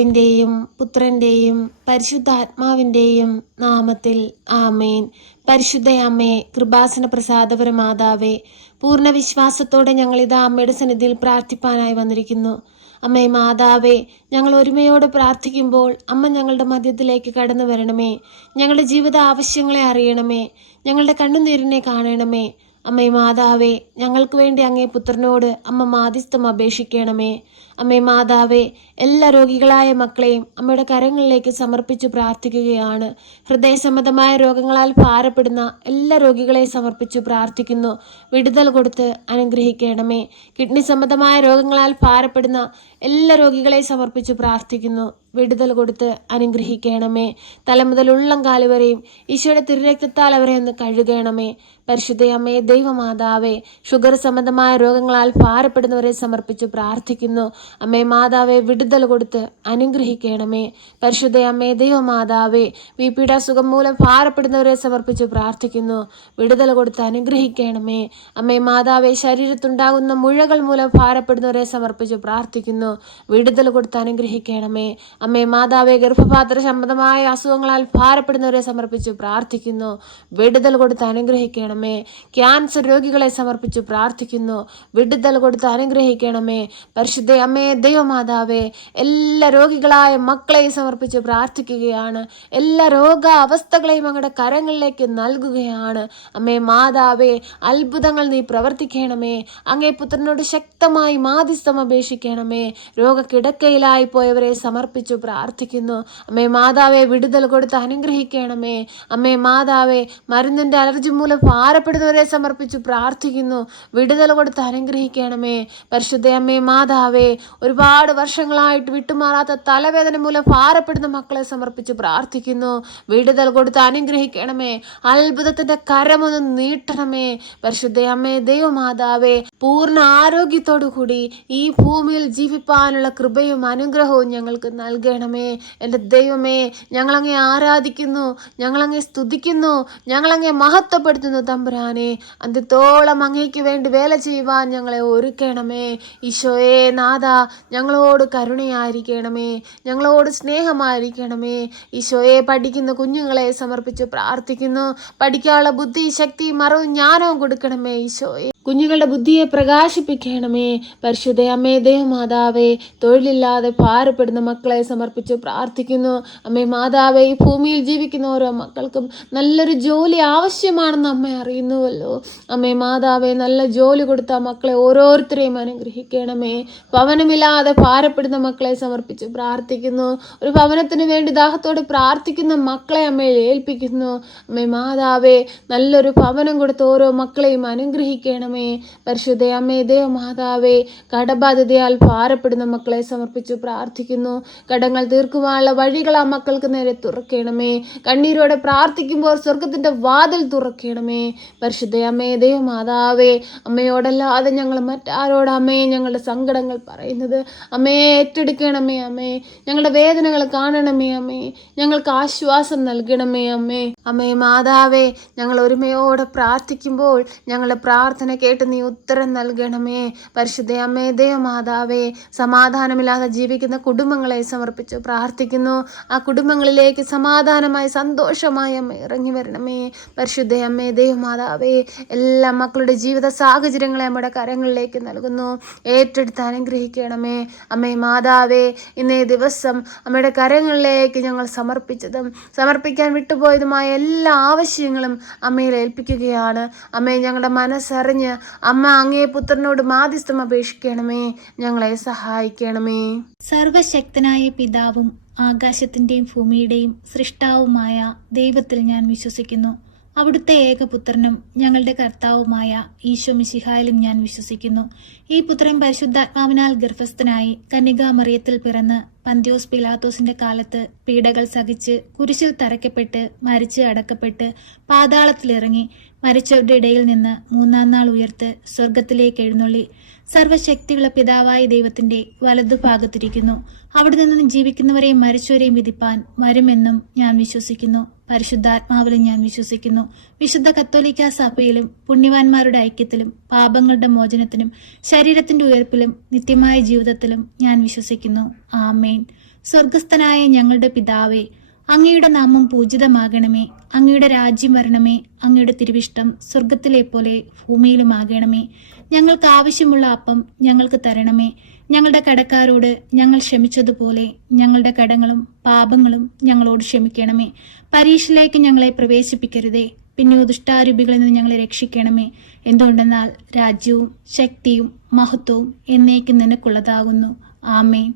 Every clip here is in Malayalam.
പിതാവിൻ്റെയും പുത്രൻ്റെയും പരിശുദ്ധാത്മാവിൻ്റെയും നാമത്തിൽ ആമേൻ. പരിശുദ്ധയമ്മേ, കൃപാസന പ്രസാദപരമാതാവേ, പൂർണ്ണ വിശ്വാസത്തോടെ ഞങ്ങളിതാ അമ്മയുടെ സന്നിധിയിൽ പ്രാർത്ഥിപ്പാനായി വന്നിരിക്കുന്നു. അമ്മേ മാതാവേ, ഞങ്ങൾ ഒരുമയോട് പ്രാർത്ഥിക്കുമ്പോൾ അമ്മ ഞങ്ങളുടെ മധ്യത്തിലേക്ക് കടന്നു വരണമേ. ഞങ്ങളുടെ ജീവിത ആവശ്യങ്ങളെ അറിയണമേ. ഞങ്ങളുടെ കണ്ണുനീരിനെ കാണണമേ. അമ്മേ മാതാവേ, ഞങ്ങൾക്ക് വേണ്ടി അങ്ങേ പുത്രനോട് അമ്മ മാധ്യസ്ഥം അപേക്ഷിക്കണമേ. അമ്മേ മാതാവേ, എല്ലാ രോഗികളായ മക്കളെയും അമ്മയുടെ കരങ്ങളിലേക്ക് സമർപ്പിച്ചു പ്രാർത്ഥിക്കുകയാണ്. ഹൃദയ സംബന്ധമായ രോഗങ്ങളാൽ ഭാരപ്പെടുന്ന എല്ലാ രോഗികളെയും സമർപ്പിച്ചു പ്രാർത്ഥിക്കുന്നു. വിടുതൽ കൊടുത്ത് അനുഗ്രഹിക്കണമേ. കിഡ്നി സംബന്ധമായ രോഗങ്ങളാൽ ഭാരപ്പെടുന്ന എല്ലാ രോഗികളെയും സമർപ്പിച്ചു പ്രാർത്ഥിക്കുന്നു. വിടുതൽ കൊടുത്ത് അനുഗ്രഹിക്കണമേ. തല മുതൽ ഉള്ളം കാല് വരെയും ഈശോയുടെ തിരുരക്തത്താൽ അവരെ ഒന്ന് കഴുകണമേ. പരിശുദ്ധയമ്മേ, ദൈവമാതാവേ, ഷുഗർ സംബന്ധമായ രോഗങ്ങളാൽ ഭാരപ്പെടുന്നവരെ സമർപ്പിച്ചു പ്രാർത്ഥിക്കുന്നു. അമ്മേ മാതാവേ, വിടുതൽ കൊടുത്ത് അനുഗ്രഹിക്കണമേ. പരിശുദ്ധയമ്മേ, ദൈവമാതാവേ, ബിപിയുടെ അസുഖം മൂലം ഭാരപ്പെടുന്നവരെ സമർപ്പിച്ചു പ്രാർത്ഥിക്കുന്നു. വിടുതൽ കൊടുത്ത് അനുഗ്രഹിക്കണമേ. അമ്മേ മാതാവേ, ശരീരത്തുണ്ടാകുന്ന മുഴകൾ മൂലം ഭാരപ്പെടുന്നവരെ സമർപ്പിച്ചു പ്രാർത്ഥിക്കുന്നു. വിടുതൽ കൊടുത്ത് അനുഗ്രഹിക്കണമേ. അമ്മേ മാതാവേ, ഗർഭപാത്ര സംബന്ധമായ അസുഖങ്ങളാൽ ഭാരപ്പെടുന്നവരെ സമർപ്പിച്ചു പ്രാർത്ഥിക്കുന്നു. വിടുതൽ കൊടുത്ത് അനുഗ്രഹിക്കണമേ. ക്യാൻസർ രോഗികളെ സമർപ്പിച്ചു പ്രാർത്ഥിക്കുന്നു. വിടുതൽ കൊടുത്ത് അനുഗ്രഹിക്കണമേ. പരിശുദ്ധ അമ്മേ, ദൈവമാതാവേ, എല്ലാ രോഗികളായ മക്കളെയും സമർപ്പിച്ച് പ്രാർത്ഥിക്കുകയാണ്. എല്ലാ രോഗാവസ്ഥകളെയും അങ്ങയുടെ കരങ്ങളിലേക്ക് നൽകുകയാണ്. അമ്മേ മാതാവേ, അത്ഭുതങ്ങൾ നീ പ്രവർത്തിക്കണമേ. അങ്ങേ പുത്രനോട് ശക്തമായി മാധ്യസ്ഥം അപേക്ഷിക്കണമേ. രോഗക്കിടക്കയിലായി പോയവരെ സമർപ്പിച്ചു പ്രാർത്ഥിക്കുന്നു. അമ്മേ മാതാവേ, വിടുതൽ കൊടുത്ത് അനുഗ്രഹിക്കണമേ. അമ്മേ മാതാവേ, മരുന്നിന്റെ അലർജി മൂലം ഭാരപ്പെടുന്നവരെ സമർപ്പിച്ചു പ്രാർത്ഥിക്കുന്നു. വിടുതൽ കൊടുത്ത് അനുഗ്രഹിക്കണമേ. പരിശുദ്ധ അമ്മേ മാതാവേ, ഒരുപാട് വർഷങ്ങളായിട്ട് വിട്ടുമാറാത്ത തലവേദന മൂലം ഭാരപ്പെടുന്ന മക്കളെ സമർപ്പിച്ച് പ്രാർത്ഥിക്കുന്നു. വിടുതൽ കൊടുത്ത് അനുഗ്രഹിക്കണമേ. അത്ഭുതത്തിന്റെ കരമൊന്ന് നീട്ടണമേ. പരിശുദ്ധ അമ്മേ, ദൈവമാതാവേ, പൂർണ്ണ ആരോഗ്യത്തോടു കൂടി ഈ ഭൂമിയിൽ ജീവിപ്പാനുള്ള കൃപയും അനുഗ്രഹവും ഞങ്ങൾക്ക് നൽകണമേ. എൻ്റെ ദൈവമേ, ഞങ്ങളങ്ങേ ആരാധിക്കുന്നു, ഞങ്ങളങ്ങേ സ്തുതിക്കുന്നു, ഞങ്ങളങ്ങേ മഹത്വപ്പെടുത്തുന്നു. തമ്പുരാനെ, അന്ത്യത്തോളം അങ്ങേക്ക് വേണ്ടി വേല ചെയ്യുവാൻ ഞങ്ങളെ ഒരുക്കണമേ. ഈശോയെ നാഥ, ഞങ്ങളോട് കരുണയായിരിക്കണമേ, ഞങ്ങളോട് സ്നേഹമായിരിക്കണമേ. ഈശോയെ, പഠിക്കുന്ന കുഞ്ഞുങ്ങളെ സമർപ്പിച്ച് പ്രാർത്ഥിക്കുന്നു. പഠിക്കാനുള്ള ബുദ്ധി, ശക്തി, മറവും ജ്ഞാനവും കൊടുക്കണമേ. ഈശോയെ, കുഞ്ഞുങ്ങളുടെ ബുദ്ധിയെ പ്രകാശിപ്പിക്കണമേ. പരിശുദ്ധ അമ്മേ, ദൈവമാതാവേ, തൊഴിലില്ലാതെ ഭാരപ്പെടുന്ന മക്കളെ സമർപ്പിച്ച് പ്രാർത്ഥിക്കുന്നു. അമ്മേ മാതാവേ, ഈ ഭൂമിയിൽ ജീവിക്കുന്ന ഓരോ മക്കൾക്കും നല്ലൊരു ജോലി ആവശ്യമാണെന്ന് അമ്മ അറിയുന്നുവല്ലോ. അമ്മേ മാതാവേ, നല്ല ജോലി കൊടുത്ത മക്കളെ ഓരോരുത്തരെയും അനുഗ്രഹിക്കണമേ. ഭവനമില്ലാതെ ഭാരപ്പെടുന്ന മക്കളെ സമർപ്പിച്ച് പ്രാർത്ഥിക്കുന്നു. ഒരു ഭവനത്തിന് വേണ്ടി ദാഹത്തോടെ പ്രാർത്ഥിക്കുന്ന മക്കളെ അമ്മയെ ഏൽപ്പിക്കുന്നു. അമ്മേ മാതാവേ, നല്ലൊരു ഭവനം കൊടുത്ത് ഓരോ മക്കളെയും അനുഗ്രഹിക്കണമേ. പരിശുദ്ധ അമ്മേ, ദൈവമാതാവേ, കടബാധ്യതയാൽ ഭാരപ്പെടുന്ന മക്കളെ സമർപ്പിച്ചു പ്രാർത്ഥിക്കുന്നു. കടങ്ങൾ തീർക്കുവാനുള്ള വഴികൾ ആ മക്കൾക്ക് നേരെ തുറക്കണമേ. കണ്ണീരോടെ പ്രാർത്ഥിക്കുമ്പോൾ സ്വർഗത്തിന്റെ വാതിൽ തുറക്കണമേ. പരിശുദ്ധ അമ്മേ, ദൈവമാതാവേ, അമ്മയോടല്ലാതെ ഞങ്ങൾ മറ്റാരോട് അമ്മേ ഞങ്ങളുടെ സങ്കടങ്ങൾ പറയുന്നത്? അമ്മേ, ഏറ്റെടുക്കണമേ. അമ്മേ, ഞങ്ങളുടെ വേദനകൾ കാണണമേ. അമ്മേ, ഞങ്ങൾക്ക് ആശ്വാസം നൽകണമേ. അമ്മേ, അമ്മേ മാതാവേ, ഞങ്ങൾ ഒരുമയോടെ പ്രാർത്ഥിക്കുമ്പോൾ ഞങ്ങളുടെ പ്രാർത്ഥന കേട്ട് നീ ഉത്തരം നൽകണമേ. പരിശുദ്ധ അമ്മേ, ദൈവമാതാവേ, സമാധാനമില്ലാതെ ജീവിക്കുന്ന കുടുംബങ്ങളെ സമർപ്പിച്ച് പ്രാർത്ഥിക്കുന്നു. ആ കുടുംബങ്ങളിലേക്ക് സമാധാനമായി സന്തോഷമായി അമ്മ ഇറങ്ങി വരണമേ. പരിശുദ്ധ അമ്മേ, ദൈവമാതാവേ, എല്ലാ മക്കളുടെ ജീവിത സാഹചര്യങ്ങളെ നമ്മുടെ കരങ്ങളിലേക്ക് നൽകുന്നു. ഏറ്റെടുത്ത് അനുഗ്രഹിക്കണമേ. അമ്മേ മാതാവേ, ഇന്നേ ദിവസം അമ്മയുടെ കരങ്ങളിലേക്ക് ഞങ്ങൾ സമർപ്പിച്ചതും സമർപ്പിക്കാൻ വിട്ടുപോയതുമായ എല്ലാ ആവശ്യങ്ങളും അമ്മയിൽ ഏൽപ്പിക്കുകയാണ്. അമ്മേ, ഞങ്ങളുടെ മനസ്സറിഞ്ഞ് അമ്മ അങ്ങേ പുത്രനോട് മാധ്യസ്ഥം അപേക്ഷിക്കണമേ. ഞങ്ങളെ സഹായിക്കണമേ. സർവശക്തനായ പിതാവും ആകാശത്തിന്റെയും ഭൂമിയുടെയും സൃഷ്ടാവുമായ ദൈവത്തിൽ ഞാൻ വിശ്വസിക്കുന്നു. അവിടുത്തെ ഏകപുത്രനും ഞങ്ങളുടെ കർത്താവുമായ ഈശോ മിശിഹായിലും ഞാൻ വിശ്വസിക്കുന്നു. ഈ പുത്രൻ പരിശുദ്ധാത്മാവിനാൽ ഗർഭസ്ഥനായി കന്യകാമറിയത്തിൽ പിറന്ന് പന്ത്യോസ് പിലാത്തോസിന്റെ കാലത്ത് പീഡകൾ സഹിച്ച് കുരിശിൽ തറയ്ക്കപ്പെട്ട് മരിച്ച് അടക്കപ്പെട്ട് പാതാളത്തിലിറങ്ങി മരിച്ചവരുടെ ഇടയിൽ നിന്ന് മൂന്നാം നാൾ ഉയർത്ത് സ്വർഗത്തിലേക്ക് എഴുന്നള്ളി സർവശക്തിയുള്ള പിതാവായ ദൈവത്തിന്റെ വലതുഭാഗത്തിരിക്കുന്നു. അവിടെ നിന്നും ജീവിക്കുന്നവരെയും മരിച്ചവരെയും വിധിപ്പാൻ വരുമെന്നും ഞാൻ വിശ്വസിക്കുന്നു. പരിശുദ്ധാത്മാവിലും ഞാൻ വിശ്വസിക്കുന്നു. വിശുദ്ധ കത്തോലിക്കാ സഭയിലും പുണ്യവാന്മാരുടെ ഐക്യത്തിലും പാപങ്ങളുടെ മോചനത്തിനും ശരീരത്തിന്റെ ഉയർപ്പിലും നിത്യമായ ജീവിതത്തിലും ഞാൻ വിശ്വസിക്കുന്നു. ആമേൻ. സ്വർഗസ്ഥനായ ഞങ്ങളുടെ പിതാവേ, അങ്ങയുടെ നാമം പൂജിതമാകണമേ. അങ്ങയുടെ രാജ്യം വരണമേ. അങ്ങയുടെ തിരുവിഷ്ടം സ്വർഗത്തിലെ പോലെ ഭൂമിയിലുമാകണമേ. ഞങ്ങൾക്ക് ആവശ്യമുള്ള അപ്പം ഞങ്ങൾക്ക് തരണമേ. ഞങ്ങളുടെ കടക്കാരോട് ഞങ്ങൾ ക്ഷമിച്ചതുപോലെ ഞങ്ങളുടെ കടങ്ങളും പാപങ്ങളും ഞങ്ങളോട് ക്ഷമിക്കണമേ. പരീക്ഷയിലേക്ക് ഞങ്ങളെ പ്രവേശിപ്പിക്കരുതേ, പിന്നെ ദുഷ്ടാരൂപികളിൽ നിന്ന് ഞങ്ങളെ രക്ഷിക്കണമേ. എന്തുകൊണ്ടെന്നാൽ രാജ്യവും ശക്തിയും മഹത്വവും എന്നേക്കും നിനക്കുള്ളതാകുന്നു. ആമേൻ.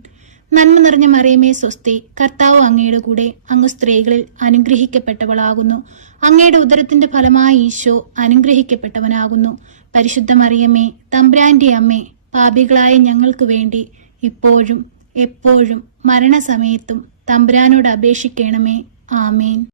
നന്മ നിറഞ്ഞ മറിയമേ സ്വസ്തി, കർത്താവ് അങ്ങയുടെ കൂടെ, അങ്ങ് സ്ത്രീകളിൽ അനുഗ്രഹിക്കപ്പെട്ടവളാകുന്നു. അങ്ങയുടെ ഉദരത്തിന്റെ ഫലമായി ഈശോ അനുഗ്രഹിക്കപ്പെട്ടവനാകുന്നു. പരിശുദ്ധ മറിയമേ, തമ്പുരാന്റെ അമ്മേ, പാപികളായ ഞങ്ങൾക്ക് വേണ്ടി ഇപ്പോഴും എപ്പോഴും മരണസമയത്തും തമ്പുരാനോട് അപേക്ഷിക്കണമേ. ആമേൻ.